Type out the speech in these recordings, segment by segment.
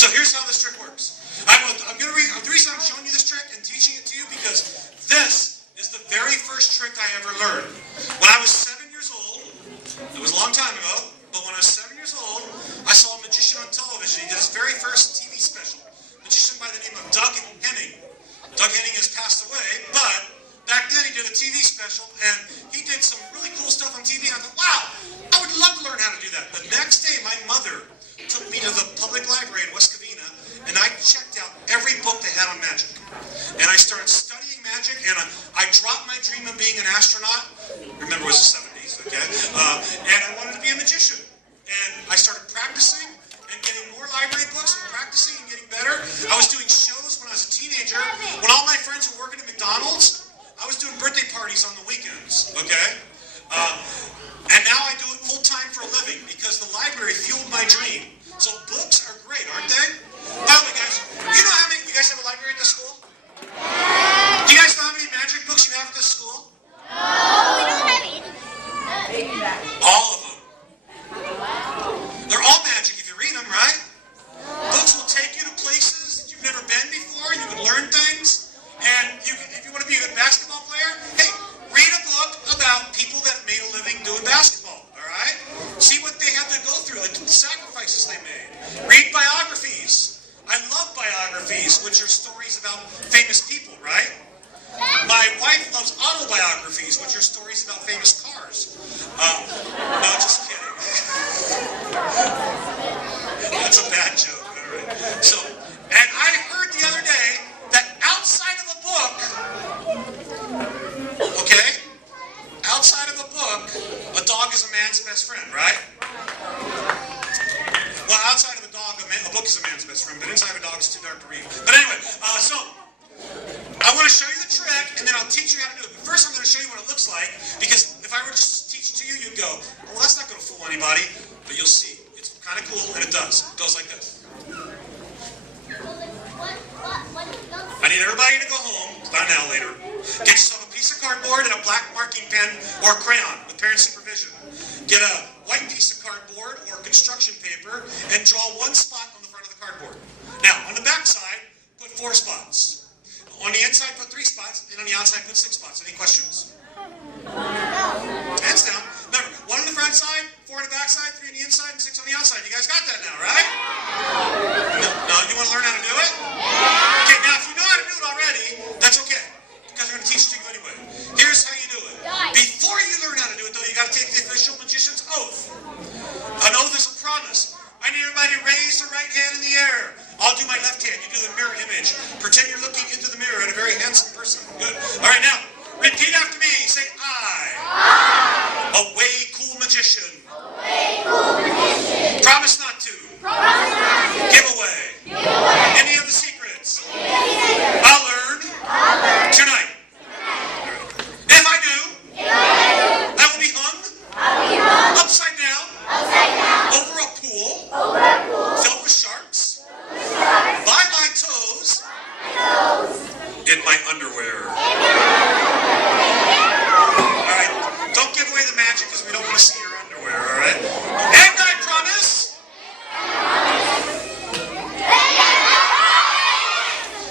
So here's how this trick works. The reason I'm showing you this trick and teaching it to you because this is the very first trick I ever learned. When I was 7 years old, it was a long time ago, but when I was 7 years old, I saw a magician on television. He did his very first TV special. A magician by the name of Doug Henning. Doug Henning has passed away, but back then he did a TV special, and he did some really cool stuff on TV, and I thought, wow, I would love to learn how to do that. The next day, my mother took me to the public library in West Covina, and I checked out every book they had on magic. And I started studying magic, and I dropped my dream of being an astronaut. Remember, it was the 70s, okay? And I wanted to be a magician. And I started practicing and getting more library books and practicing and getting better. I was doing shows when I was a teenager. When all my friends were working at McDonald's, I was doing birthday parties on the weekends, okay? And now I do it full-time for a living because the library fueled my dream. So books are great, aren't they? By the way, guys, you know how many, you guys have a library at this school? Do you guys know how many magic books you have at this school? No, we don't have any. All of them. They're all magic if you read them, right? Books will take you to places that you've never been before. You can learn things. And if you want to be a good basketball player, hey, read a book about people that made a living doing basketball, all right? See what they had to go through, the sacrifices they made. Read biographies. I love biographies, which are stories about famous people, right? My wife loves autobiographies, which are stories about famous cars. No, just kidding. That's a bad joke, all right? So, and I heard the other day that outside of a book, okay? Outside of a book, a dog is a man's best friend, right? Well, outside of a dog, a book is a man's best friend, but inside of a dog is too dark to read. But anyway, so I want to show you the trick, and then I'll teach you how to do it. But first, I'm going to show you what it looks like, because if I were to just teach it to you, you'd go, well, that's not going to fool anybody. But you'll see. It's kind of cool, and it does. It goes like this. I need everybody to go home, not now, later. Get yourself a piece of cardboard and a black marking pen or a crayon with parent supervision. Get a white piece of cardboard or construction paper and draw one spot on the front of the cardboard. Now, on the back side, put 4 spots. On the inside, put 3 spots, and on the outside, put 6 spots. Any questions? Hands down. Remember, 1 on the front side, 4 on the back side, 3 on the inside, and 6 on the outside. You guys got that now, right? No, you want to learn how to do it? Okay, now if you know how to do it already, that's okay, because I'm going to teach it to you anyway. Here's how you do it. Before you learn how to do it, though, you got to take the official magician's oath. An oath is a promise. I need everybody to raise their right hand in the air. I'll do my left hand. You do the mirror image. Pretend you're looking into the mirror at a very handsome person. Good. All right, now, repeat after me. Say, I. Away, cool magician. Away, cool magician. Promise not to. Promise not to. Give away. Give away. Any of the secrets. Any of the secrets. I'll learn. Tonight. If I do, I will be hung. Upside down. Over a pool. Filled with sharks. By my toes. In my underwear. Alright, don't give away the magic because we don't want to see your underwear, alright? And I promise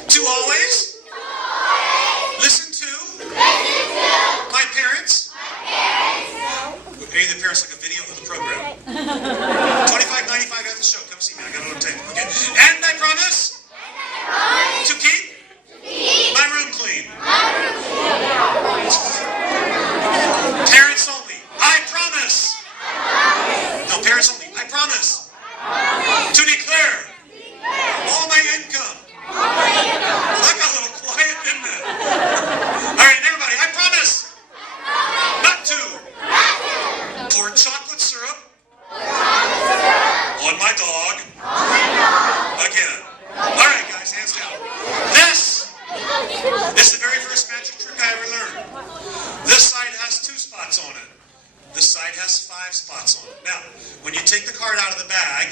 to always listen to my parents. Any of the parents like a video of the program? $25.95 at the show. Come see me. I got it on tape. Okay. And I promise to keep my room clean. Parents only. I promise. No, parents only. I promise to declare all my income. Well, that got a little quiet, didn't it? All right, everybody. I promise not to pour chocolate syrup on my dog again. All right, guys, hands down. This is the very first magic trick I ever learned. This side has 2 spots on it. This side has 5 spots on it. Now, when you take the card out of the bag,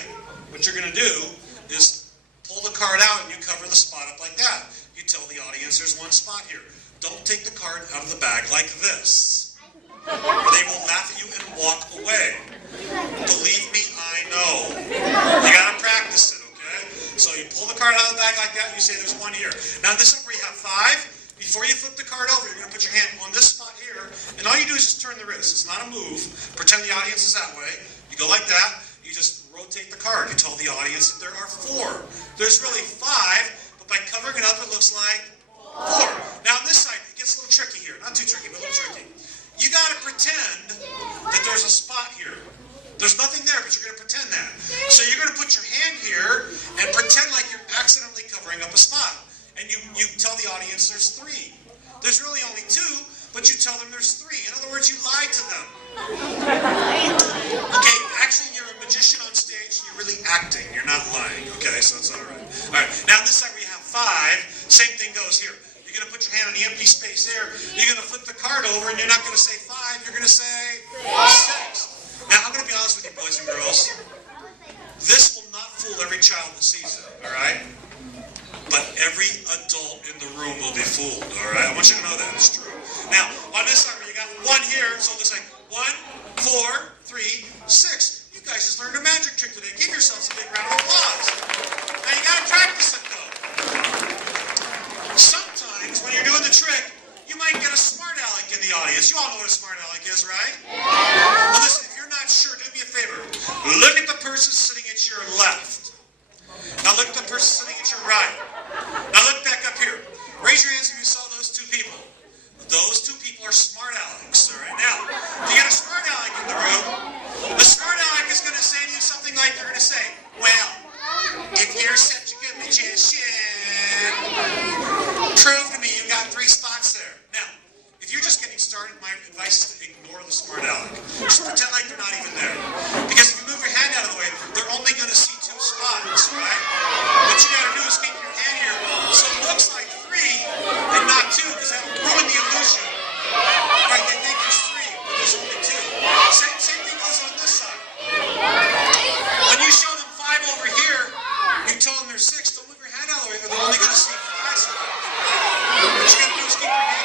what you're going to do is pull the card out and you cover the spot up like that. You tell the audience there's 1 spot here. Don't take the card out of the bag like this. Or they will laugh at you and walk away. Believe me, I know. You gotta practice it, okay? So a card out of the bag like that, and you say there's one here. Now in this one where you have 5, before you flip the card over, you're going to put your hand on this spot here, and all you do is just turn the wrist. It's not a move. Pretend the audience is that way. You go like that. You just rotate the card. You tell the audience that there are 4. There's really 5, but by covering it up, it looks like 4. Now on this side, it gets a little tricky here. Not too tricky, but a little tricky. You got to pretend that there's a spot here. There's nothing there, but you're going to pretend that. So you're going to put your hand here and pretend like you're accidentally covering up a spot. And you tell the audience there's 3. There's really only 2, but you tell them there's 3. In other words, you lied to them. Okay, actually you're a magician on stage, you're really acting. You're not lying. Okay, so it's all right. All right, now on this side where you have 5, same thing goes here. You're going to put your hand on the empty space there. You're going to flip the card over, and you're not going to say 5. You're going to say 6. Now, I'm going to be honest with you, boys and girls. This will not fool every child that sees it, all right? But every adult in the room will be fooled, all right? I want you to know that. It's true. Now, on this side, you got 1 here, so let's say 1, 4, 3, 6. You guys just learned a magic trick today. Give yourselves a big round of applause. Now, you got to practice it, though. Sometimes, when you're doing the trick, you might get a smart aleck in the audience. You all know what a smart aleck is, right? Well, listen, if you're not sure, do me a favor. Look at the person sitting at your left. Now look at the person sitting at your right. Now look back up here. Raise your hands if you saw those 2 people. Those 2 people are smart alecks. All right. Now, if you got a smart aleck in the room, the smart aleck is going to say to you something like they're going to say, "Well, if you're such a good magician, prove to me you got 3 spots there." Now, if you're just getting started, my advice is to ignore the smart aleck. Just pretend like they're not even there. Because if you move your hand out of the way, they're only going to see 2 spots, right? What you got to do is keep your hand here so it looks like 3 and not 2, because that will ruin the illusion. Right? They think there's 3, but there's only 2. Same thing goes on this side. When you show them 5 over here, you tell them there's 6. Don't move your hand out of the way, but they're only going to see 5 spots. What you got to do is keep your hand